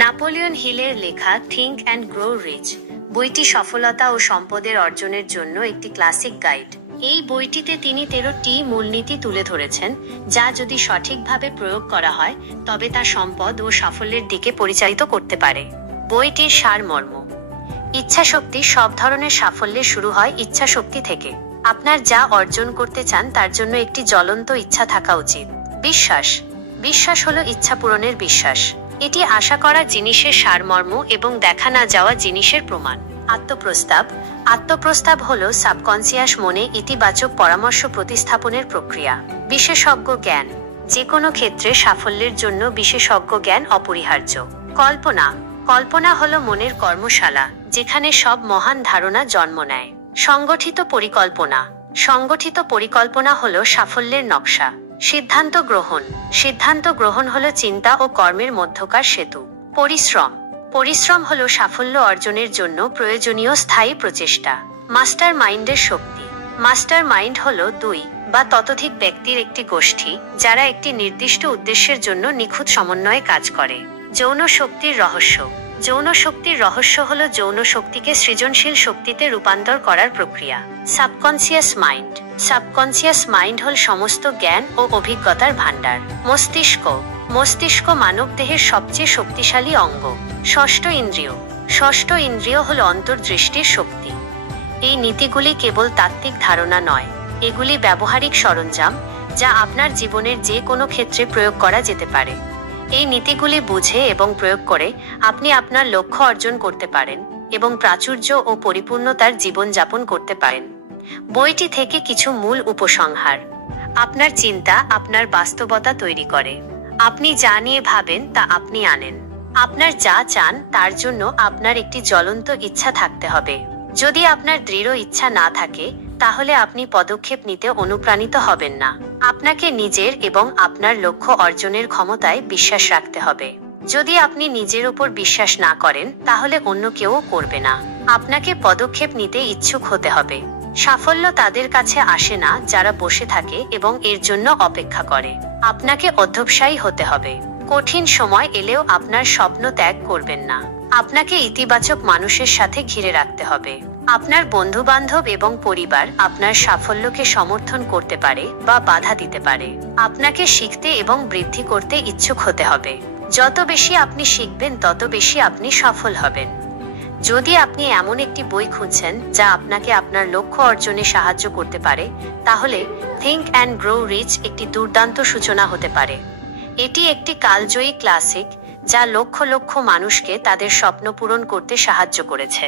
নাপোলিয়ন হিলের লেখা think and grow rich বইটি সফলতা ও সম্পদের অর্জনের জন্য একটি ক্লাসিক গাইড। এই বইটিতে তিনি 13টি মূলনীতি তুলে ধরেছেন, যা যদি সঠিকভাবে প্রয়োগ করা হয় তবে তা সম্পদ ও সাফল্যের দিকে পরিচালিত করতে পারে। বইটির সারমর্ম: ইচ্ছাশক্তি। সব ধরনের সাফল্যের শুরু হয় ইচ্ছাশক্তি থেকে। আপনার যা অর্জন করতে চান তার জন্য একটি জ্বলন্ত ইচ্ছা থাকা উচিত। বিশ্বাস। বিশ্বাস হলো ইচ্ছা পূরণের বিশ্বাস। এটি আশা করা জিনিসের সারমর্ম এবং দেখা না যাওয়া জিনিসের প্রমাণ। আত্মপ্রস্তাব। আত্মপ্রস্তাব হলো সাবকনসিয়াস মনে ইতিবাচক পরামর্শ প্রতিস্থাপনের প্রক্রিয়া। বিশেষজ্ঞ জ্ঞান। যে কোনো ক্ষেত্রে সাফল্যের জন্য বিশেষজ্ঞ জ্ঞান অপরিহার্য। কল্পনা। কল্পনা হলো মনের কর্মশালা, যেখানে সব মহান ধারণা জন্ম নেয়। সংগঠিত পরিকল্পনা। সংগঠিত পরিকল্পনা হলো সাফল্যের নকশা। সিদ্ধান্ত গ্রহণ। সিদ্ধান্ত গ্রহণ হলো চিন্তা ও কর্মের মধ্যকার সেতু। পরিশ্রম। পরিশ্রম হলো সাফল্য অর্জনের জন্য প্রয়োজনীয় স্থায়ী প্রচেষ্টা। মাস্টার মাইন্ডের শক্তি। মাস্টার মাইন্ড হলো 2 বা ততোধিক ব্যক্তির একটি গোষ্ঠী, যারা একটি নির্দিষ্ট উদ্দেশ্যের জন্য নিখুঁত সমন্বয়ে কাজ করে। যৌন শক্তির রহস্য। যৌন শক্তির রহস্য হলো যৌন শক্তিকে সৃজনশীল শক্তিতে রূপান্তর করার প্রক্রিয়া। Subconscious mind. সাবকনসিয়াস মাইন্ড হল সমস্ত জ্ঞান ও অভিজ্ঞতার ভান্ডার। মস্তিষ্ক। মস্তিষ্ক মানবদেহের সবচেয়ে শক্তিশালী অঙ্গ। ষষ্ঠ ইন্দ্রিয়। ষষ্ঠ ইন্দ্রিয় হল অন্তর্দৃষ্টির শক্তি। এই নীতিগুলি কেবল তাত্ত্বিক ধারণা নয়, এগুলি ব্যবহারিক সরঞ্জাম, যা আপনার জীবনের যে কোনো ক্ষেত্রে প্রয়োগ করা যেতে পারে। এই নীতিগুলি বুঝে এবং প্রয়োগ করে আপনি আপনার লক্ষ্য অর্জন করতে পারেন এবং প্রাচুর্য ও পরিপূর্ণতার জীবন যাপন করতে পারেন। বইটি থেকে কিছু মূল উপসংহার: আপনার চিন্তা আপনার বাস্তবতা তৈরি করে। আপনি যা নিয়ে ভাবেন তা আপনি আনেন। আপনার যা চান তার জন্য আপনার একটি জ্বলন্ত ইচ্ছা থাকতে হবে। যদি আপনার দৃঢ় ইচ্ছা না থাকে, তাহলে আপনি পদক্ষেপ নিতে অনুপ্রাণিত হবেন না। আপনাকে নিজের এবং আপনার লক্ষ্য অর্জনের ক্ষমতায় বিশ্বাস রাখতে হবে। যদি আপনি নিজের উপর বিশ্বাস না করেন, তাহলে অন্য কেউ করবে না। আপনাকে পদক্ষেপ নিতে ইচ্ছুক হতে হবে। সাফল্য তাদের কাছে আসে না যারা বসে থাকে এবং এর জন্য অপেক্ষা করে। আপনাকে অধ্যবসায়ী হতে হবে। কঠিন সময় এলেও আপনার স্বপ্ন ত্যাগ করবেন না। আপনাকে ইতিবাচক মানুষের সাথে ঘিরে রাখতে হবে। আপনার বন্ধুবান্ধব এবং পরিবার আপনার সাফল্যকে সমর্থন করতে পারে বা বাধা দিতে পারে। আপনাকে শিখতে এবং বৃদ্ধি করতে ইচ্ছুক হতে হবে। যত বেশি আপনি শিখবেন তত বেশি আপনি সফল হবেন। যদি আপনি এমন একটি বই খুঁজছেন যা আপনাকে আপনার লক্ষ্য অর্জনে সাহায্য করতে পারে, তাহলে থিঙ্ক অ্যান্ড গ্রো রিচ একটি দুর্দান্ত সূচনা হতে পারে। এটি একটি কালজয়ী ক্লাসিক, যা লক্ষ লক্ষ মানুষকে তাদের স্বপ্ন পূরণ করতে সাহায্য করেছে।